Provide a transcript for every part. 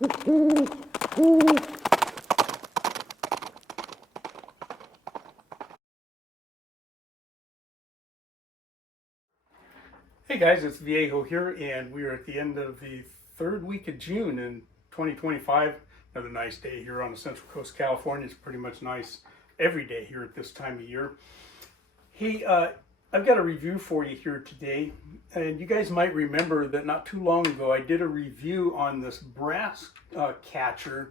Hey guys, it's Viejo here, and we are at the end of the third week of June in 2025. Another nice day here on the Central Coast, California. It's pretty much nice every day here at this time of year. Hey, I've got a review for you here today, and you guys might remember that not too long ago I did a review on this brass catcher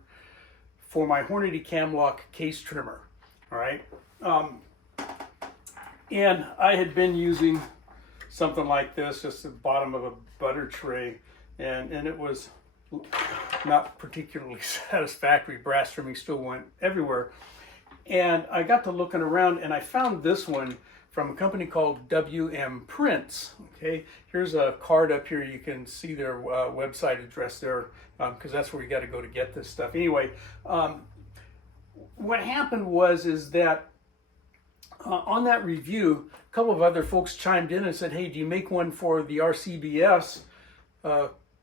for my Hornady Cam-Lock case trimmer. All right, and I had been using something like this, just the bottom of a butter tray, and it was not particularly satisfactory. Brass trimming still went everywhere. And I got to looking around, and I found this one from a company called WMPrints. Okay, here's a card up here. You can see their website address there, because that's where you got to go to get this stuff. Anyway, what happened is that on that review, a couple of other folks chimed in and said, hey, do you make one for the RCBS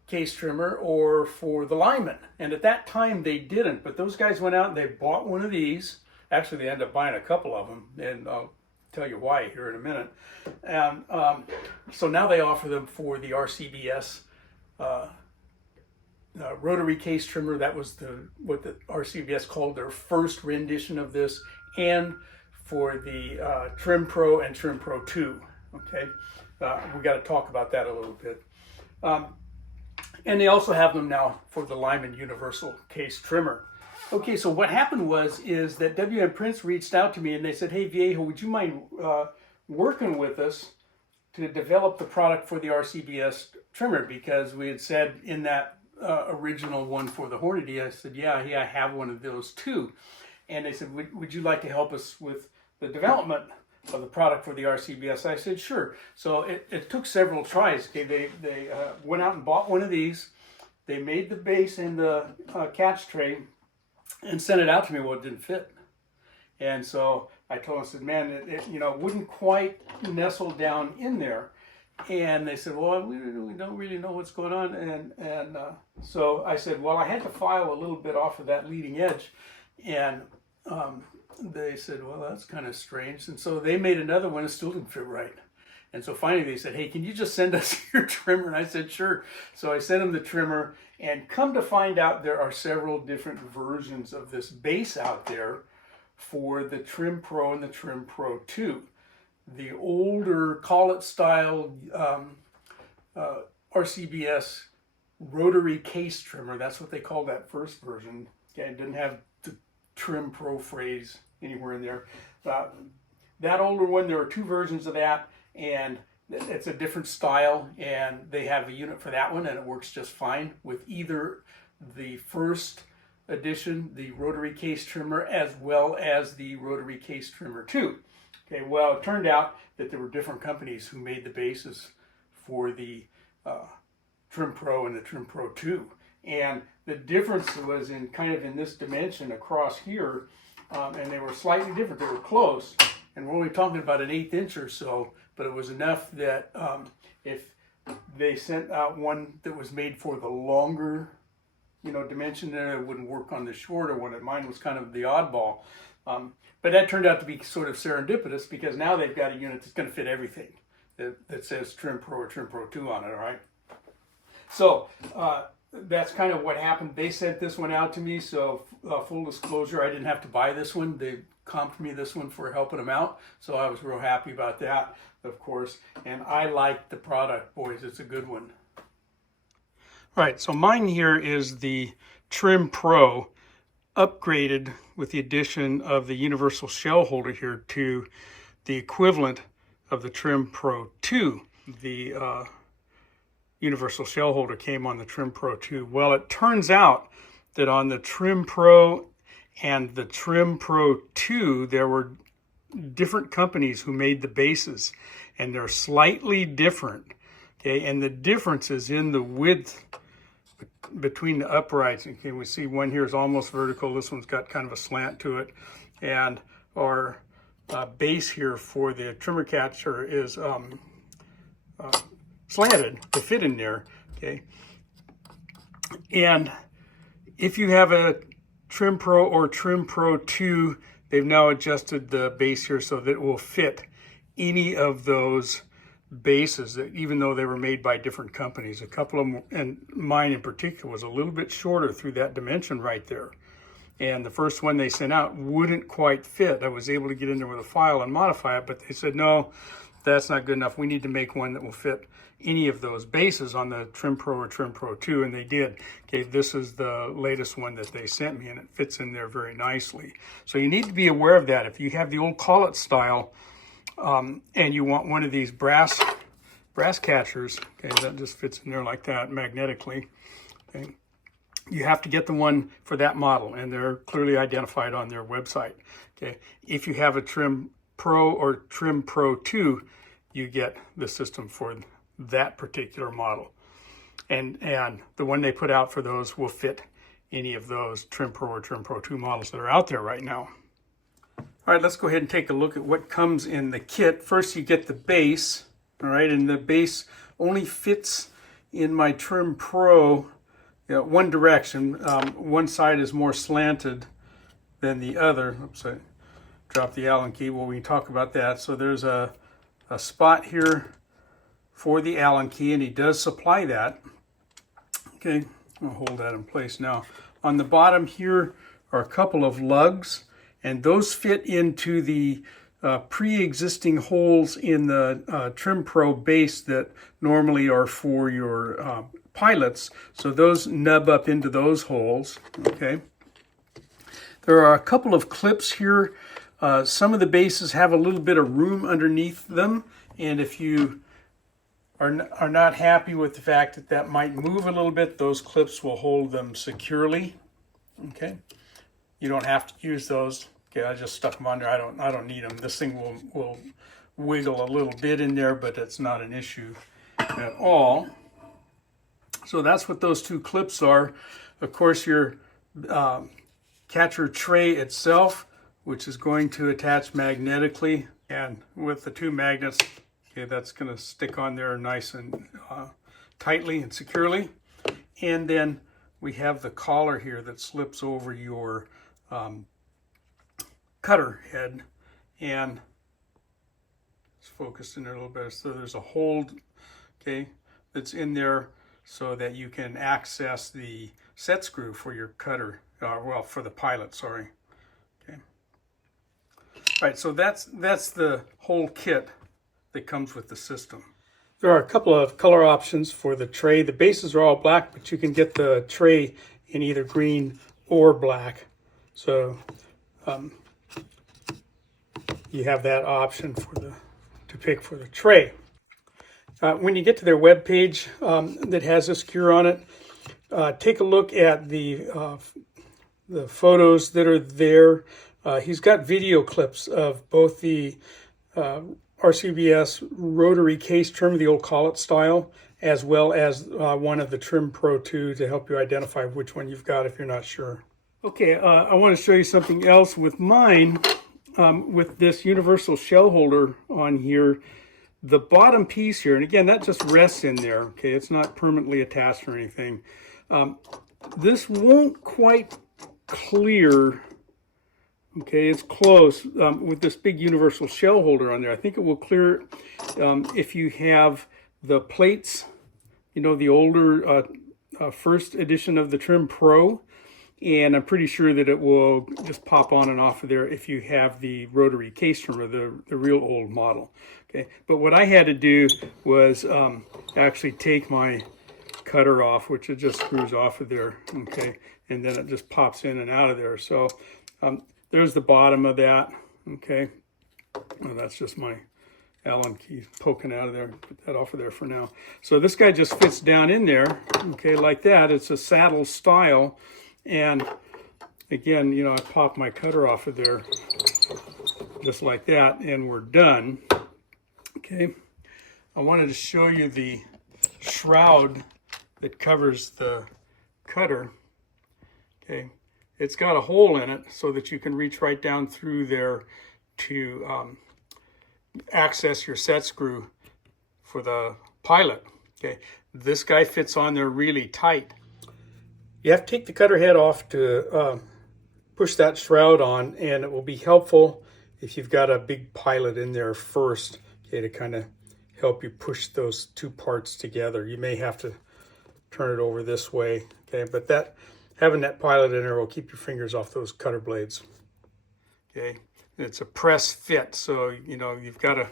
case trimmer or for the Lyman? And at that time they didn't, but those guys went out and they bought one of these. Actually, they ended up buying a couple of them, and I'll tell you why here in a minute. And so now they offer them for the RCBS Rotary Case Trimmer. That was what the RCBS called their first rendition of this, and for the TrimPro and TrimPro 2. Okay, we got to talk about that a little bit. And they also have them now for the Lyman Universal Case Trimmer. Okay, so what happened is that WMPrints reached out to me and they said, hey Viejo, would you mind working with us to develop the product for the RCBS trimmer? Because we had said in that original one for the Hornady, I said, yeah, I have one of those too. And they said, would you like to help us with the development of the product for the RCBS? I said, sure. So it took several tries. Okay, they went out and bought one of these. They made the base and the catch tray and sent it out to me. Well, it didn't fit. And so I told them, I said, man, it wouldn't quite nestle down in there. And they said, well, we don't really know what's going on. And so I said, well, I had to file a little bit off of that leading edge. And they said, well, that's kind of strange. And so they made another one and still didn't fit right. And so finally they said, hey, can you just send us your trimmer? And I said, sure. So I sent them the trimmer, and come to find out there are several different versions of this base out there for the TrimPro and the TrimPro 2. The older collet-style RCBS Rotary Case Trimmer, that's what they called that first version. Okay, it didn't have the TrimPro phrase anywhere in there. That older one, there are two versions of that, and it's a different style, and they have a unit for that one, and it works just fine with either the first edition, the Rotary Case Trimmer, as well as the Rotary Case Trimmer 2. Okay, well, it turned out that there were different companies who made the bases for the TrimPro and the TrimPro 2. And the difference was in this dimension across here, and they were slightly different. They were close, and we're only talking about an 1/8 inch or so, but it was enough that if they sent out one that was made for the longer, dimension, then it wouldn't work on the shorter one. And mine was kind of the oddball. But that turned out to be sort of serendipitous, because now they've got a unit that's going to fit everything that says TrimPro or TrimPro 2 on it, all right? So that's kind of what happened. They sent this one out to me, so full disclosure, I didn't have to buy this one. They comped me this one for helping them out, so I was real happy about that, of course. And I like the product, boys. It's a good one. All right, so mine here is the TrimPro, upgraded with the addition of the universal shell holder here to the equivalent of the TrimPro 2. The universal shell holder came on the TrimPro 2. Well, it turns out that on the TrimPro and the TrimPro 2, there were different companies who made the bases, and they're slightly different. Okay, and the difference is in the width between the uprights. Okay, we see one here is almost vertical. This one's got kind of a slant to it, and our base here for the trimmer catcher is slanted to fit in there. Okay, and If you have a TrimPro or TrimPro 2, they've now adjusted the base here so that it will fit any of those bases, even though they were made by different companies. A couple of them, and mine in particular, was a little bit shorter through that dimension right there. And the first one they sent out wouldn't quite fit. I was able to get in there with a file and modify it, but they said, no, that's not good enough. We need to make one that will fit any of those bases on the TrimPro or TrimPro 2, and they did. Okay, this is the latest one that they sent me, and it fits in there very nicely. So you need to be aware of that. If you have the old collet style, and you want one of these brass catchers, okay, that just fits in there like that magnetically, okay, you have to get the one for that model, and they're clearly identified on their website. Okay, if you have a TrimPro or TrimPro 2, you get the system for that particular model, and the one they put out for those will fit any of those TrimPro or TrimPro 2 models that are out there right now. All right, let's go ahead and take a look at what comes in the kit. First, you get the base, all right, and the base only fits in my TrimPro one direction. One side is more slanted than the other. Oops, I dropped the Allen key. Well, we can talk about that. So there's a spot here for the Allen key, and he does supply that. Okay, I'll hold that in place now. On the bottom here are a couple of lugs, and those fit into the pre-existing holes in the TrimPro base that normally are for your pilots. So those nub up into those holes, okay? There are a couple of clips here. Some of the bases have a little bit of room underneath them, and if you are not happy with the fact that that might move a little bit, those clips will hold them securely, okay? You don't have to use those. Okay, I just stuck them on there. I don't need them. This thing will wiggle a little bit in there, but it's not an issue at all. So that's what those two clips are. Of course, your catcher tray itself, which is going to attach magnetically, and with the two magnets, okay, that's going to stick on there nice and tightly and securely. And then we have the collar here that slips over your cutter head, and it's focused in there a little bit. So there's a hold, okay, that's in there so that you can access the set screw for your cutter, well, for the pilot, sorry. Okay. All right, so that's the whole kit that comes with the system. There are a couple of color options for the tray. The bases are all black, but you can get the tray in either green or black. So you have that option to pick for the tray. When you get to their web page that has this cure on it, take a look at the photos that are there. He's got video clips of both the RCBS Rotary Case Trimmer, the old collet style, as well as one of the TrimPro 2 to help you identify which one you've got if you're not sure. Okay, I want to show you something else with mine. With this universal shell holder on here, the bottom piece here, and again, that just rests in there, okay? It's not permanently attached or anything. This won't quite clear, okay? It's close with this big universal shell holder on there. I think it will clear if you have the plates, you know, the older first edition of the TrimPro. And I'm pretty sure that it will just pop on and off of there if you have the Rotary Case Trimmer, the real old model. Okay, but what I had to do was actually take my cutter off, which it just screws off of there, okay, and then it just pops in and out of there. So there's the bottom of that, okay. Well, that's just my Allen key poking out of there. Put that off of there for now. So this guy just fits down in there, okay, like that. It's a saddle style. And again, you know, I pop my cutter off of there just like that, and we're done. Okay, I wanted to show you the shroud that covers the cutter. Okay, it's got a hole in it so that you can reach right down through there to access your set screw for the pilot. Okay, this guy fits on there really tight. You have to take the cutter head off to push that shroud on, and it will be helpful if you've got a big pilot in there first, okay, to kind of help you push those two parts together. You may have to turn it over this way, okay, but having that pilot in there will keep your fingers off those cutter blades. Okay, it's a press fit, so you know you've got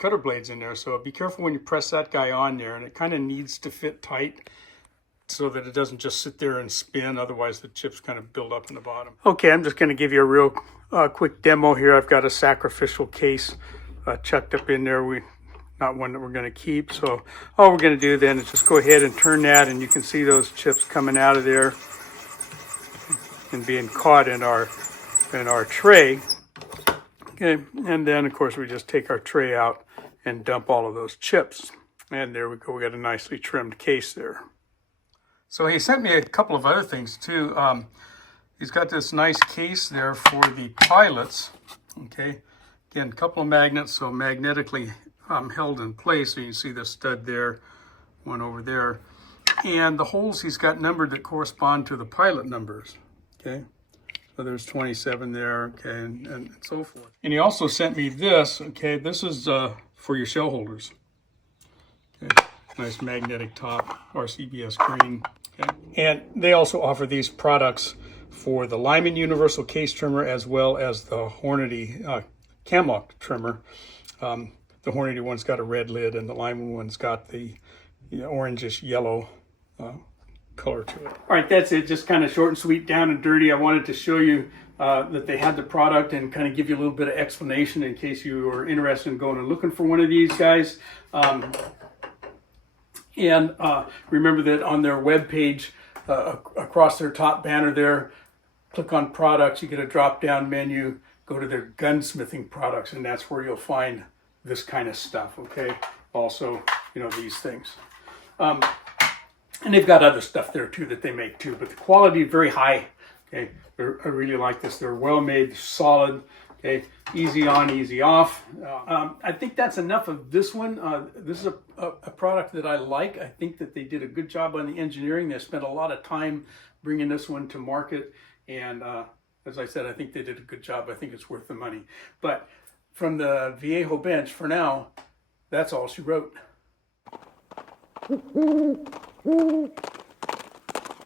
cutter blades in there, so be careful when you press that guy on there, and it kind of needs to fit tight so that it doesn't just sit there and spin, otherwise the chips kind of build up in the bottom. Okay, I'm just going to give you a real quick demo here. I've got a sacrificial case chucked up in there, not one that we're going to keep, so all we're going to do then is just go ahead and turn that, and you can see those chips coming out of there and being caught in our tray. Okay, and then of course we just take our tray out and dump all of those chips. And there we go, we got a nicely trimmed case there. So he sent me a couple of other things too. He's got this nice case there for the pilots. Okay, again, a couple of magnets, so magnetically held in place. So you can see the stud there, one over there. And the holes he's got numbered that correspond to the pilot numbers. Okay. So there's 27 there, okay, and so forth. And he also sent me this, okay, this is for your shell holders. Okay, nice magnetic top, RCBS green. Okay. And they also offer these products for the Lyman Universal Case Trimmer as well as the Hornady Cam-Lock trimmer. The Hornady one's got a red lid and the Lyman one's got the orangish yellow color to it. All right, that's it. Just kind of short and sweet, down and dirty. I wanted to show you that they had the product and kind of give you a little bit of explanation in case you are interested in going and looking for one of these guys. Remember that on their webpage, across their top banner there, click on products, you get a drop-down menu, go to their gunsmithing products, and that's where you'll find this kind of stuff, okay? Also, you know, these things. And they've got other stuff there too that they make too, but the quality is very high. Okay, I really like this. They're well made, solid. Okay, easy on, easy off. I think that's enough of this one. This is a product that I like. I think that they did a good job on the engineering. They spent a lot of time bringing this one to market, and as I said, I think they did a good job. I think it's worth the money. But from the Viejo bench, for now, that's all she wrote.